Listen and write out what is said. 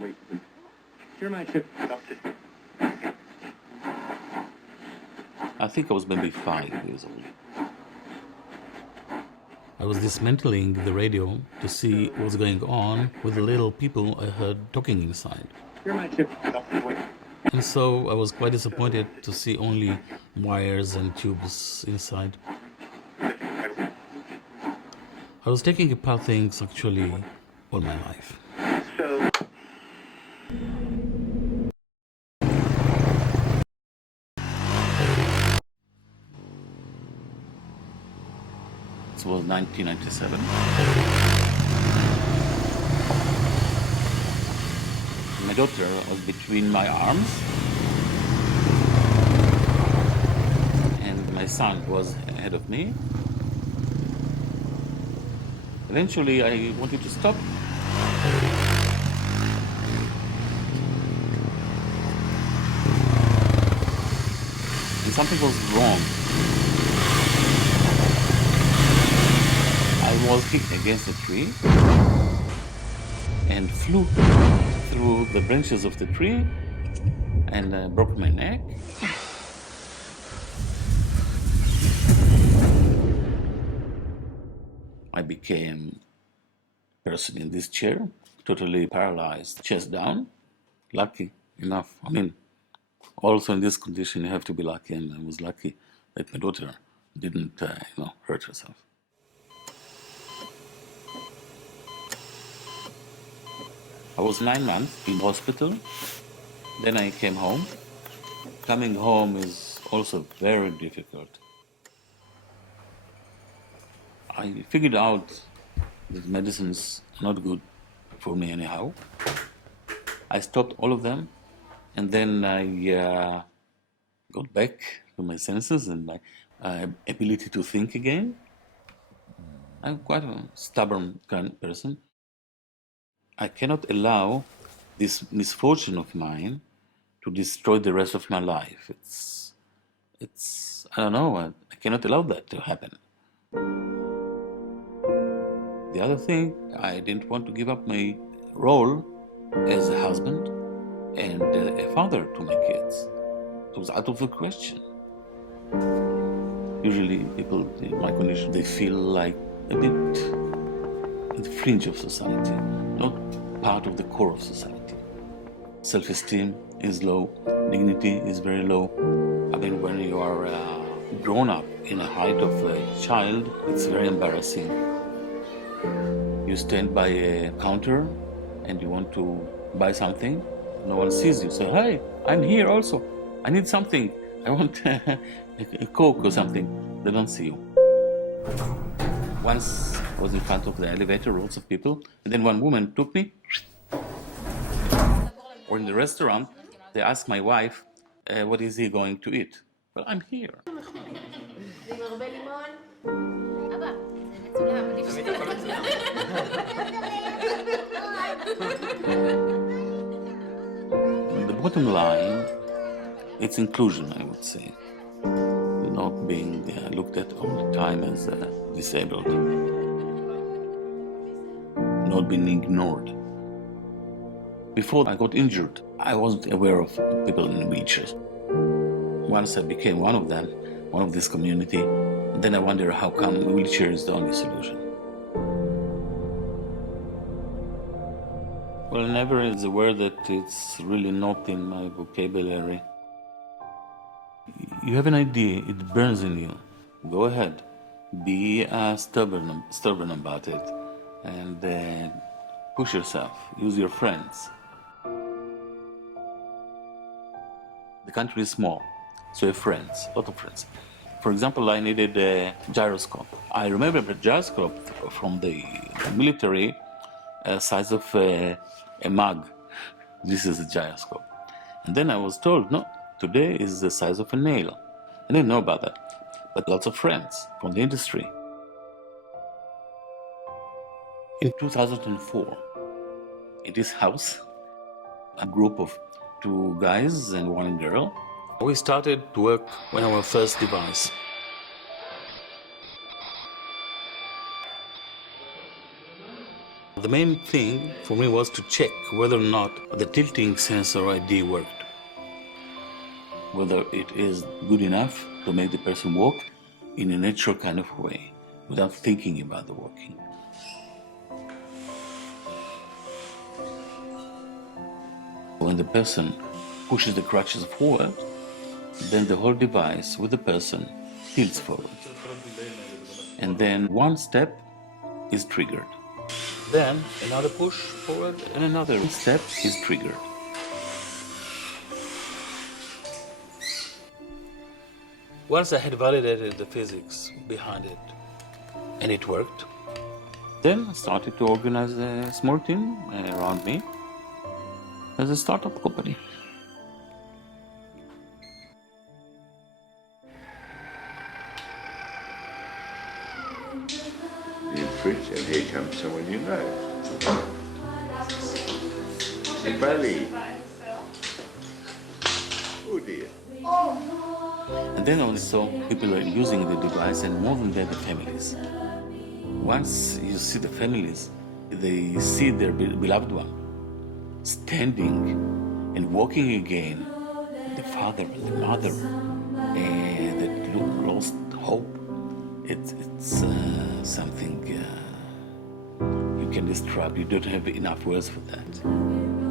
Wait. You're my chip. I think I was maybe 5 years old. I was dismantling the radio to see what's going on with the little people I heard talking inside. You're my chip. And so I was quite disappointed to see only wires and tubes inside. I was taking apart things actually all my life. It was 1997. My daughter was between my arms, and my son was ahead of me. Eventually, I wanted to stop. And something was wrong. I was hit against a tree and flew through the branches of the tree and broke my neck. I became a person in this chair, totally paralyzed, chest down. Lucky enough. I mean, also in this condition, you have to be lucky, and I was lucky that my daughter didn't, hurt herself. I was 9 months in hospital. Then I came home. Coming home is also very difficult. I figured out that medicines are not good for me anyhow. I stopped all of them, and then I got back to my senses and my ability to think again. I'm quite a stubborn kind of person. I cannot allow this misfortune of mine to destroy the rest of my life. I don't know, I cannot allow that to happen. The other thing, I didn't want to give up my role as a husband and a father to my kids. It was out of the question. Usually people in my condition, they feel like a bit at the fringe of society, not part of the core of society. Self-esteem is low, dignity is very low. I mean, when you are grown up in the height of a child, it's very embarrassing. You stand by a counter and you want to buy something, no one sees you. Say, hey, I'm here also. I need something. I want a Coke or something. They don't see you. Once I was in front of the elevator, lots of people, and then one woman took me. Or in the restaurant, they asked my wife, what is he going to eat? Well, I'm here. The bottom line, it's inclusion, I would say. Not being looked at all the time as disabled. Not being ignored. Before I got injured, I wasn't aware of people in wheelchairs. Once I became one of them, one of this community, then I wonder how come wheelchair is the only solution. Well, never is a word that it's really not in my vocabulary. You have an idea, it burns in you. Go ahead, be stubborn about it, and push yourself, use your friends. The country is small, so I have friends, a lot of friends. For example, I needed a gyroscope. I remember the gyroscope from the military, size of a mug. This is a gyroscope. And then I was told, no, today is the size of a nail. I didn't know about that, but lots of friends from the industry. In 2004, in this house, a group of 2 guys and 1 girl, we started to work on our first device. The main thing for me was to check whether or not the tilting sensor ID worked. Whether it is good enough to make the person walk in a natural kind of way, without thinking about the walking. When the person pushes the crutches forward, then the whole device with the person tilts forward. And then one step is triggered. Then another push forward And another step is triggered. Once I had validated the physics behind it, and it worked, Then I started to organize a small team around me as a startup company. You preach, and here comes someone you know. Bali. Oh dear. And then I saw people are using the device, and more than that, the families. Once you see the families, they see their beloved one standing and walking again, the father and the mother that lost hope. It's something you can describe. You don't have enough words for that.